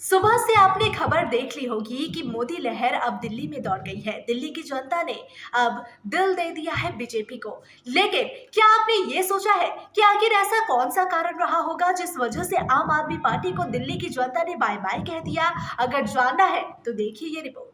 सुबह से आपने खबर देख ली होगी कि मोदी लहर अब दिल्ली में दौड़ गई है। दिल्ली की जनता ने अब दिल दे दिया है बीजेपी को। लेकिन क्या आपने ये सोचा है कि आखिर ऐसा कौन सा कारण रहा होगा जिस वजह से आम आदमी पार्टी को दिल्ली की जनता ने बाय बाय कह दिया? अगर जानना है तो देखिए ये रिपोर्ट।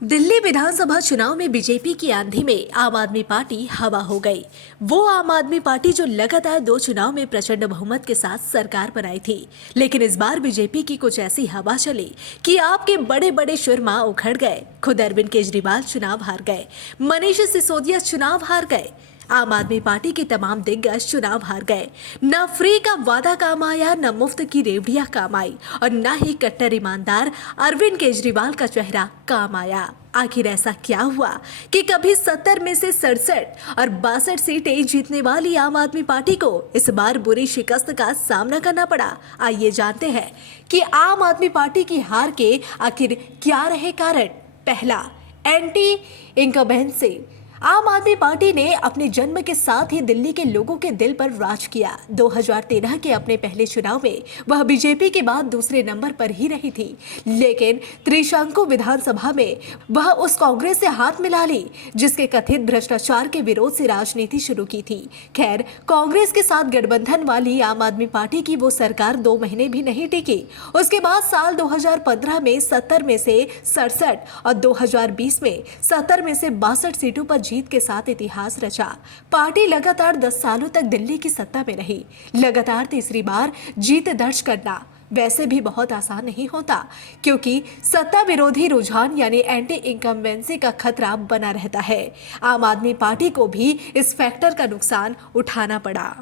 दिल्ली विधानसभा चुनाव में बीजेपी की आंधी में आम आदमी पार्टी हवा हो गई। वो आम आदमी पार्टी जो लगातार 2 चुनाव में प्रचंड बहुमत के साथ सरकार बनाई थी, लेकिन इस बार बीजेपी की कुछ ऐसी हवा चली कि आपके बड़े बड़े सुरमा उखड़ गए। खुद अरविंद केजरीवाल चुनाव हार गए, मनीष सिसोदिया चुनाव हार गए, आम आदमी पार्टी के तमाम दिग्गज चुनाव हार गए। न फ्री का वादा काम आया, न मुफ्त की रेवड़ियां काम आई और न ही कट्टर ईमानदार अरविंद केजरीवाल का चेहरा काम आया। आखिर ऐसा क्या हुआ कि कभी 70 में से 67 और 62 सीटें जीतने वाली आम आदमी पार्टी को इस बार बुरी शिकस्त का सामना करना पड़ा? आइए जानते हैं कि आम आदमी पार्टी की हार के आखिर क्या रहे कारण। पहला, एंटी इनकम्बेंसी। आम आदमी पार्टी ने अपने जन्म के साथ ही दिल्ली के लोगों के दिल पर राज किया। 2013 के अपने पहले चुनाव में वह बीजेपी के बाद दूसरे नंबर पर ही रही थी, लेकिन त्रिशंकु विधानसभा में वह उस कांग्रेस से हाथ मिला ली जिसके कथित भ्रष्टाचार के विरोध से राजनीति शुरू की थी। खैर, कांग्रेस के साथ गठबंधन वाली आम आदमी पार्टी की वो सरकार 2 महीने भी नहीं टिकी। उसके बाद साल 2015 में 70 में से 67 और 2020 में 70 में से 62 सीटों पर जीत के साथ इतिहास रचा। पार्टी लगातार 10 सालों तक दिल्ली की सत्ता में रही। लगातार तीसरी बार जीत दर्ज करना वैसे भी बहुत आसान नहीं होता, क्योंकि सत्ता विरोधी रुझान यानी एंटी इनकम्बेंसी का खतरा बना रहता है। आम आदमी पार्टी को भी इस फैक्टर का नुकसान उठाना पड़ा।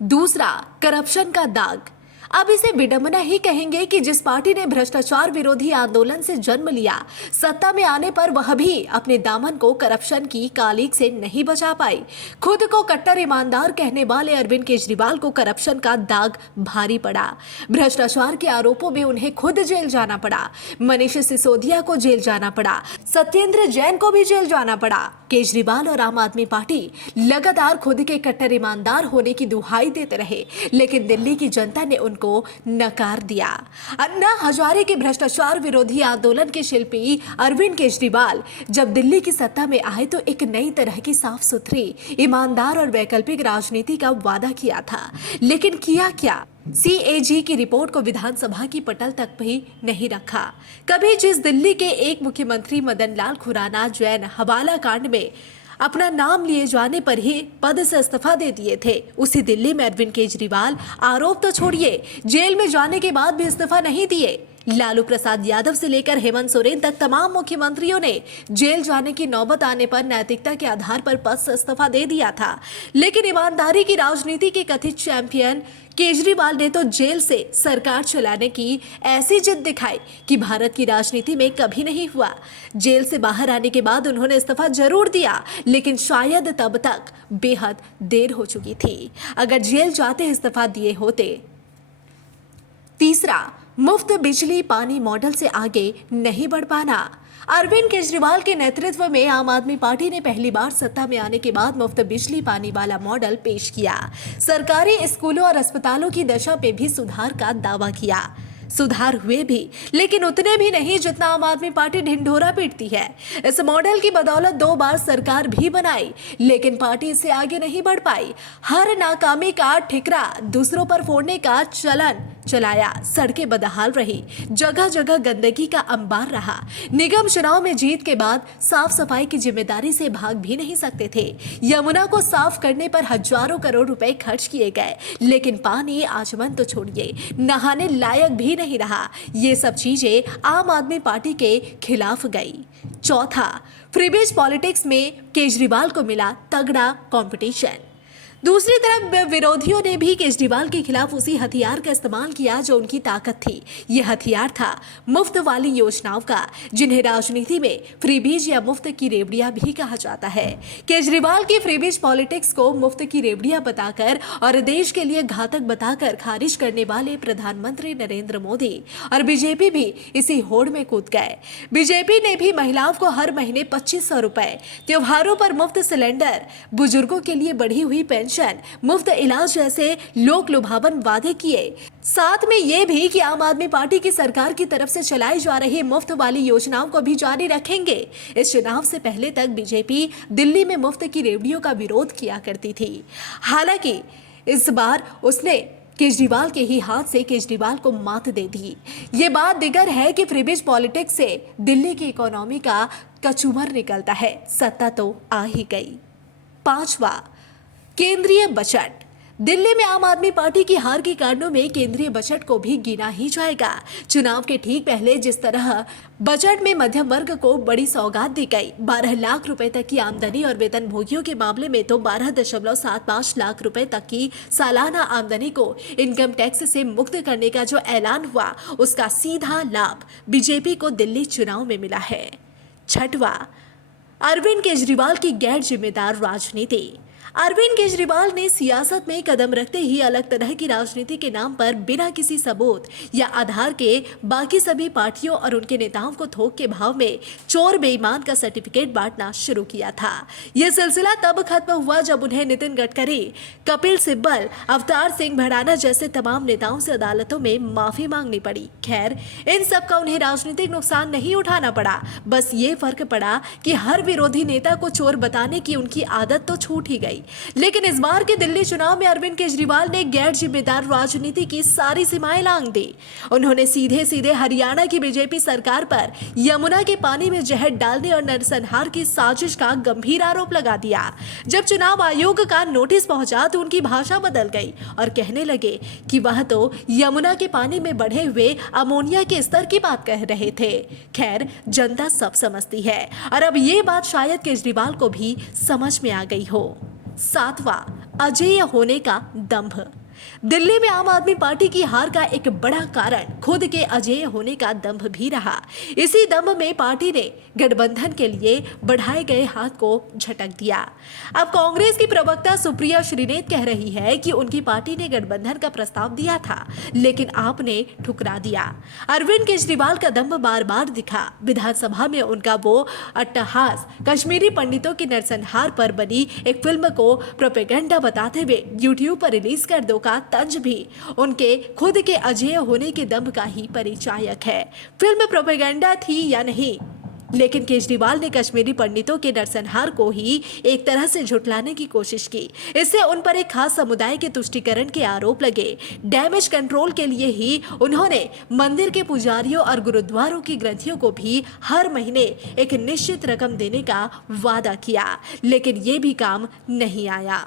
दूसरा, करप्शन का दाग। अब इसे विडंबना ही कहेंगे कि जिस पार्टी ने भ्रष्टाचार विरोधी आंदोलन से जन्म लिया, सत्ता में आने पर वह भी अपने दामन को करप्शन की कालीक से नहीं बचा पाई। खुद को कट्टर ईमानदार कहने वाले अरविंद केजरीवाल को करप्शन का दाग भारी पड़ा। भ्रष्टाचार के आरोपों में उन्हें खुद जेल जाना पड़ा। मनीष सिसोदिया को जेल जाना पड़ा, सत्येंद्र जैन को भी जेल जाना पड़ा। केजरीवाल और आम आदमी पार्टी लगातार खुद के कट्टर ईमानदार होने की दुहाई देते रहे, लेकिन दिल्ली की जनता ने उनको नकार दिया। अन्ना हजारे के भ्रष्टाचार विरोधी आंदोलन के शिल्पी अरविंद केजरीवाल जब दिल्ली की सत्ता में आए तो एक नई तरह की साफ सुथरी, ईमानदार और वैकल्पिक राजनीति का वादा किया था, लेकिन किया क्या? CAG की रिपोर्ट को विधानसभा की पटल तक भी नहीं रखा। कभी जिस दिल्ली के एक मुख्यमंत्री मदन लाल खुराना जैन हवाला कांड में अपना नाम लिए जाने पर ही पद से इस्तीफा दे दिए थे, उसी दिल्ली में अरविंद केजरीवाल आरोप तो छोड़िए, जेल में जाने के बाद भी इस्तीफा नहीं दिए। लालू प्रसाद यादव से लेकर हेमंत सोरेन तक तमाम मुख्यमंत्रियों ने जेल जाने की नौबत आने पर नैतिकता के आधार पर पद से इस्तीफा दे दिया था, लेकिन ईमानदारी की राजनीति के कथित चैंपियन केजरीवाल ने तो जेल से सरकार चलाने की ऐसी जिद दिखाई कि भारत की राजनीति में कभी नहीं हुआ। जेल से बाहर आने के बाद उन्होंने इस्तीफा जरूर दिया, लेकिन शायद तब तक बेहद देर हो चुकी थी। अगर जेल जाते इस्तीफा दिए होते। तीसरा, मुफ्त बिजली पानी मॉडल से आगे नहीं बढ़ पाना। अरविंद केजरीवाल के नेतृत्व में आम आदमी पार्टी ने पहली बार सत्ता में आने के बाद मुफ्त बिजली पानी वाला मॉडल पेश किया। सरकारी स्कूलों और अस्पतालों की दशा पे भी सुधार का दावा किया। सुधार हुए भी, लेकिन उतने भी नहीं जितना आम आदमी पार्टी ढिंढोरा पीटती है। इस मॉडल की बदौलत 2 बार सरकार भी बनाई, लेकिन पार्टी इससे आगे नहीं बढ़ पाई। हर नाकामी का ठिकरा दूसरों पर फोड़ने का चलन चलाया। सड़कें बदहाल रही, जगह जगह गंदगी का अंबार रहा। निगम चुनाव में जीत के बाद साफ सफाई की जिम्मेदारी से भाग भी नहीं सकते थे। यमुना को साफ करने पर हजारों करोड़ रुपए खर्च किए गए, लेकिन पानी आचमन तो छोड़िए, नहाने लायक भी नहीं रहा। ये सब चीजें आम आदमी पार्टी के खिलाफ गई। चौथा, फ्रीबीज पॉलिटिक्स में केजरीवाल को मिला तगड़ा कंपटीशन। दूसरी तरफ विरोधियों ने भी केजरीवाल के खिलाफ उसी हथियार का इस्तेमाल किया जो उनकी ताकत थी। यह हथियार था मुफ्त वाली योजनाओं का, जिन्हें राजनीति में फ्रीबीज या मुफ्त की रेवड़ियां भी कहा जाता है। केजरीवाल की फ्रीबीज पॉलिटिक्स को मुफ्त की रेवड़ियां बताकर और देश के लिए घातक बताकर खारिज करने वाले प्रधानमंत्री नरेंद्र मोदी और बीजेपी भी इसी होड़ में कूद गए। बीजेपी ने भी महिलाओं को हर महीने 2500 रुपए, त्योहारों पर मुफ्त सिलेंडर, बुजुर्गों के लिए बढ़ी हुई पेंशन पेंशन, मुफ्त इलाज जैसे लोक लुभावन वादे किए। साथ में ये भी कि आम आदमी पार्टी की सरकार की तरफ से चलाई जा रही मुफ्त वाली योजनाओं को भी जारी रखेंगे। इस चुनाव से पहले तक बीजेपी दिल्ली में मुफ्त की रेवड़ियों का विरोध किया करती थी। हालांकि इस बार उसने केजरीवाल के ही हाथ से केजरीवाल को मात दे दी। ये बात दिगर है कि फ्रीबीज पॉलिटिक्स से दिल्ली की इकोनॉमी का कचूमर निकलता है। सत्ता तो आ ही गई। 5वां, केंद्रीय बजट। दिल्ली में आम आदमी पार्टी की हार के कारणों में केंद्रीय बजट को भी गिना ही जाएगा। चुनाव के ठीक पहले जिस तरह बजट में मध्यम वर्ग को बड़ी सौगात दी गई, 12 लाख रुपए तक की आमदनी और वेतन भोगियों के मामले में तो 12.75 लाख रुपए तक की सालाना आमदनी को इनकम टैक्स से मुक्त करने का जो ऐलान हुआ, उसका सीधा लाभ बीजेपी को दिल्ली चुनाव में मिला है। 6वां, अरविंद केजरीवाल की गैर जिम्मेदार राजनीति। अरविंद केजरीवाल ने सियासत में कदम रखते ही अलग तरह की राजनीति के नाम पर बिना किसी सबूत या आधार के बाकी सभी पार्टियों और उनके नेताओं को थोक के भाव में चोर बेईमान का सर्टिफिकेट बांटना शुरू किया था। यह सिलसिला तब खत्म हुआ जब उन्हें नितिन गडकरी, कपिल सिब्बल, अवतार सिंह भड़ाना जैसे तमाम नेताओं से अदालतों में माफी मांगनी पड़ी। खैर, इन सब का उन्हें राजनीतिक नुकसान नहीं उठाना पड़ा। बस ये फर्क पड़ा कि हर विरोधी नेता को चोर बताने की उनकी आदत तो छूट ही गई। लेकिन इस बार के दिल्ली चुनाव में अरविंद केजरीवाल ने गैर जिम्मेदार राजनीति की सारी सीमाएं लांघ दी। उन्होंने सीधे सीधे हरियाणा की बीजेपी सरकार पर यमुना के पानी में जहर डालने और नरसंहार की साजिश का गंभीर आरोप लगा दिया। जब चुनाव आयोग का नोटिस पहुंचा तो उनकी भाषा बदल गई और कहने लगे कि वह तो यमुना के पानी में बढ़े हुए अमोनिया के स्तर की बात कह रहे थे। खैर, जनता सब समझती है और अब ये बात शायद केजरीवाल को भी समझ में आ गई हो। 7वां, अजेय होने का दंभ। दिल्ली में आम आदमी पार्टी की हार का एक बड़ा कारण खुद के अजेय होने का दंभ भी रहा। इसी दंभ में पार्टी ने गठबंधन के लिए बढ़ाए गए हाथ को झटक दिया। अब कांग्रेस की प्रवक्ता सुप्रिया श्रीनेत कह रही है कि उनकी पार्टी ने गठबंधन का प्रस्ताव दिया था, लेकिन आपने ठुकरा दिया। अरविंद केजरीवाल का दंभ बार बार दिखा। विधानसभा में उनका वो अट्टहास कश्मीरी पंडितों की नरसंहार पर बनी एक फिल्म को प्रोपेगेंडा बताते हुए यूट्यूब पर रिलीज कर दो का तंज भी उनके खुद के अजेय होने के दंभ का ही परिचायक है। फिल्म प्रोपेगेंडा थी या नहीं, लेकिन केजरीवाल ने कश्मीरी पंडितों के नरसंहार को ही एक तरह से झुठलाने की कोशिश की। इससे उन पर एक खास समुदाय के तुष्टीकरण के आरोप लगे। डैमेज कंट्रोल के लिए ही उन्होंने मंदिर के पुजारियों और गुरुद्वारों की ग्रंथियों को भी हर महीने एक निश्चित रकम देने का वादा किया, लेकिन ये भी काम नहीं आया।